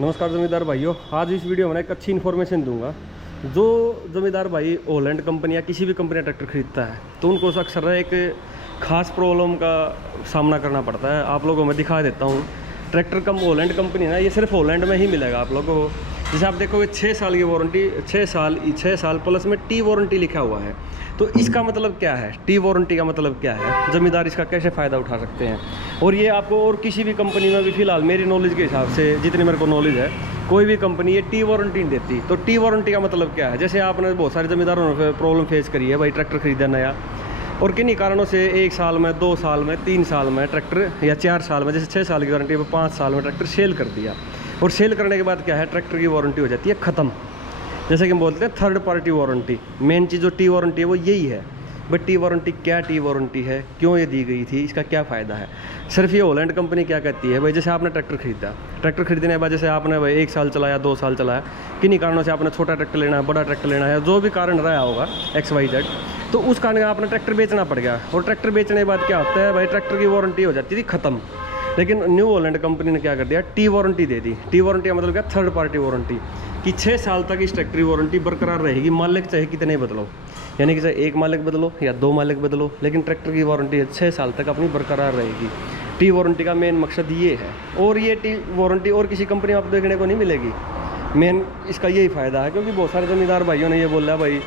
नमस्कार जमींदार भाइयों, आज इस वीडियो में एक अच्छी इन्फॉर्मेशन दूंगा। जो जमींदार भाई हॉलैंड कंपनी या किसी भी कंपनी का ट्रैक्टर खरीदता है तो उनको अक्सर एक खास प्रॉब्लम का सामना करना पड़ता है। आप लोगों में दिखा देता हूँ। ट्रैक्टर हॉलैंड कंपनी ना, ये सिर्फ हॉलैंड में ही मिलेगा आप लोगों को। जैसे आप देखोगे 6 साल की वारंटी, 6 साल प्लस में टी वारंटी लिखा हुआ है। तो इसका मतलब क्या है? टी वारंटी का मतलब क्या है? जमींदार इसका कैसे फ़ायदा उठा सकते हैं? और ये आपको और किसी भी कंपनी में भी फ़िलहाल मेरी नॉलेज के हिसाब से, जितनी मेरे को नॉलेज है, कोई भी कंपनी ये टी वारंटी नहीं देती। तो टी वारंटी का मतलब क्या है? जैसे आपने बहुत सारे जमींदारों ने प्रॉब्लम फेस करी है, भाई ट्रैक्टर खरीदा नया और किन्हीं कारणों से 1 साल में, 2 साल में, 3 साल में ट्रैक्टर, या 4 साल में, जैसे 6 साल की वारंटी में 5 साल में ट्रैक्टर सेल कर दिया। और सेल करने के बाद क्या है, ट्रैक्टर की वारंटी हो जाती है ख़त्म। जैसे कि हम बोलते हैं थर्ड पार्टी वारंटी। मेन चीज़ जो टी वारंटी है वो यही है। बट टी वारंटी क्या टी वारंटी है, क्यों ये दी गई थी, इसका क्या फ़ायदा है? सिर्फ ये हॉलैंड कंपनी क्या कहती है, भाई जैसे आपने ट्रैक्टर खरीदा, ट्रैक्टर खरीदने के बाद जैसे आपने भाई 1 साल चलाया, 2 साल चलाया, किन्हीं कारणों से आपने छोटा ट्रैक्टर लेना है, बड़ा ट्रैक्टर लेना है, जो भी कारण रहा होगा XYZ, तो उस कारण आपने ट्रैक्टर बेचना पड़ गया। और ट्रैक्टर बेचने के बाद क्या होता है भाई, ट्रैक्टर की वारंटी हो जाती थी ख़त्म। लेकिन न्यू हॉलैंड कंपनी ने क्या कर दिया, टी वारंटी दे दी। टी वारंटी का मतलब क्या, थर्ड पार्टी वारंटी, कि 6 साल तक इस ट्रैक्टर की वारंटी बरकरार रहेगी। मालिक चाहे कितने बदलो, यानी कि चाहे 1 मालिक बदलो या 2 मालिक बदलो, लेकिन ट्रैक्टर की वारंटी 6 साल तक अपनी बरकरार रहेगी। टी वारंटी का मेन मकसद ये है। और ये टी वारंटी और किसी कंपनी में आपको देखने को नहीं मिलेगी। मेन इसका यही फ़ायदा है, क्योंकि बहुत सारे ज़मींदार भाइयों ने ये बोला भाई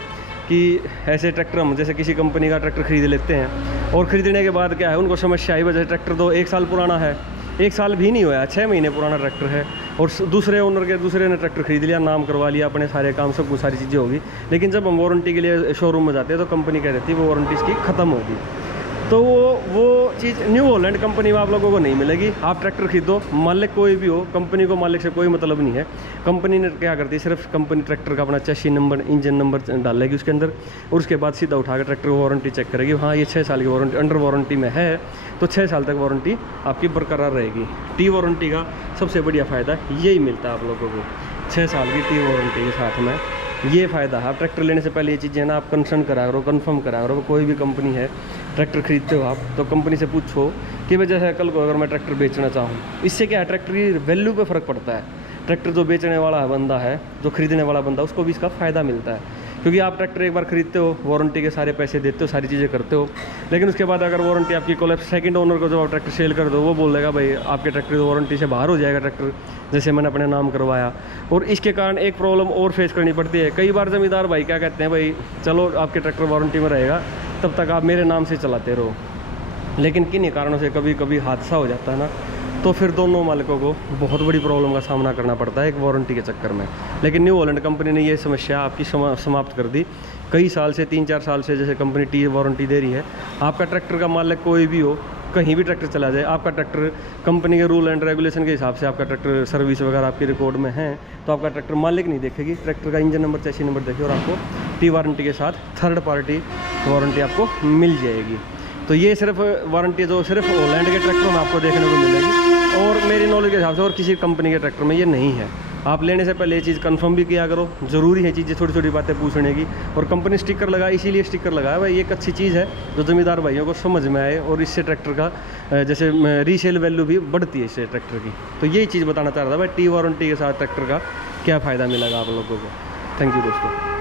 कि ऐसे ट्रैक्टर हम जैसे किसी कंपनी का ट्रैक्टर खरीद लेते हैं और ख़रीदने के बाद क्या है, उनको समस्या आई, वजह ट्रैक्टर तो 1 साल पुराना है, 1 साल भी नहीं हुआ, 6 महीने पुराना ट्रैक्टर है, और दूसरे ओनर के दूसरे ने ट्रैक्टर खरीद लिया, नाम करवा लिया, अपने सारे काम, सब कुछ सारी चीज़ें होगी। लेकिन जब हम वारंटी के लिए शोरूम में जाते हैं तो कंपनी कह देती है वो वारंटी इसकी ख़त्म होगी। तो वो चीज़ न्यू हॉलैंड कंपनी में आप लोगों को नहीं मिलेगी। आप ट्रैक्टर खरीदो, मालिक कोई भी हो, कंपनी को मालिक से कोई मतलब नहीं है। कंपनी ने क्या करती है, सिर्फ कंपनी ट्रैक्टर का अपना चेसी नंबर, इंजन नंबर डालेगी उसके अंदर, और उसके बाद सीधा उठा कर ट्रैक्टर की वारंटी चेक करेगी। हाँ, ये 6 साल की वारंटी अंडर वारंटी में है, तो 6 साल तक वारंटी आपकी बरकरार रहेगी। टी वारंटी का सबसे बढ़िया फ़ायदा यही मिलता है आप लोगों को, 6 साल की टी वारंटी के साथ में ये फ़ायदा है। आप ट्रैक्टर लेने से पहले ये चीज़ें ना आप कंसर्न करा करो, कन्फर्म करा करो। कोई भी कंपनी है, ट्रैक्टर खरीदते हो आप, तो कंपनी से पूछो कि वजह है कल को अगर मैं ट्रैक्टर बेचना चाहूँ, इससे क्या है, ट्रैक्टर की वैल्यू पे फ़र्क पड़ता है। ट्रैक्टर जो बेचने वाला बंदा है, जो खरीदने वाला बंदा, उसको भी इसका फ़ायदा मिलता है। क्योंकि आप ट्रैक्टर एक बार खरीदते हो, वारंटी के सारे पैसे देते हो, सारी चीज़ें करते हो, लेकिन उसके बाद अगर वारंटी आपकी कोलैप्स, सेकंड ओनर को जब आप ट्रैक्टर सेल कर दो, वो बोल देगा भाई आपके ट्रैक्टर वारंटी से बाहर हो जाएगा ट्रैक्टर, जैसे मैंने अपने नाम करवाया। और इसके कारण एक प्रॉब्लम और फेस करनी पड़ती है। कई बार ज़मींदार भाई क्या कहते हैं, भाई चलो आपके ट्रैक्टर वारंटी में रहेगा, तब तक आप मेरे नाम से चलाते रहो। लेकिन किन्हीं कारणों से कभी कभी हादसा हो जाता है ना, तो फिर दोनों मालिकों को बहुत बड़ी प्रॉब्लम का सामना करना पड़ता है एक वारंटी के चक्कर में। लेकिन न्यू हॉलैंड कंपनी ने ये समस्या आपकी समाप्त कर दी। कई साल से, 3-4 साल से जैसे कंपनी टी वारंटी दे रही है, आपका ट्रैक्टर का मालिक कोई भी हो, कहीं भी ट्रैक्टर चला जाए, आपका ट्रैक्टर कंपनी के रूल एंड रेगुलेशन के हिसाब से आपका ट्रैक्टर सर्विस वगैरह आपकी रिकॉर्ड में है, तो आपका ट्रैक्टर मालिक नहीं देखेगी, ट्रैक्टर का इंजन नंबर, चेसी नंबर देखे, और आपको टी वारंटी के साथ थर्ड पार्टी वारंटी आपको मिल जाएगी। तो ये सिर्फ वारंटी जो सिर्फ हॉलैंड के ट्रैक्टर में आपको देखने को मिलेगी, और मेरी नॉलेज के हिसाब से और किसी कंपनी के ट्रैक्टर में ये नहीं है। आप लेने से पहले ये चीज़ कंफर्म भी किया करो। ज़रूरी है चीज़ें, छोटी छोटी बातें पूछने की। और कंपनी स्टिकर लगा, इसीलिए स्टिकर लगाया भाई, ये एक अच्छी चीज़ है जो ज़मींदार भाइयों को समझ में आए, और इससे ट्रैक्टर का जैसे रीसेल वैल्यू भी बढ़ती है इससे ट्रैक्टर की। तो यही चीज़ बताना चाह रहा था भाई, टी वारंटी के साथ ट्रैक्टर का क्या फ़ायदा मिलेगा आप लोगों को। थैंक यू दोस्तों।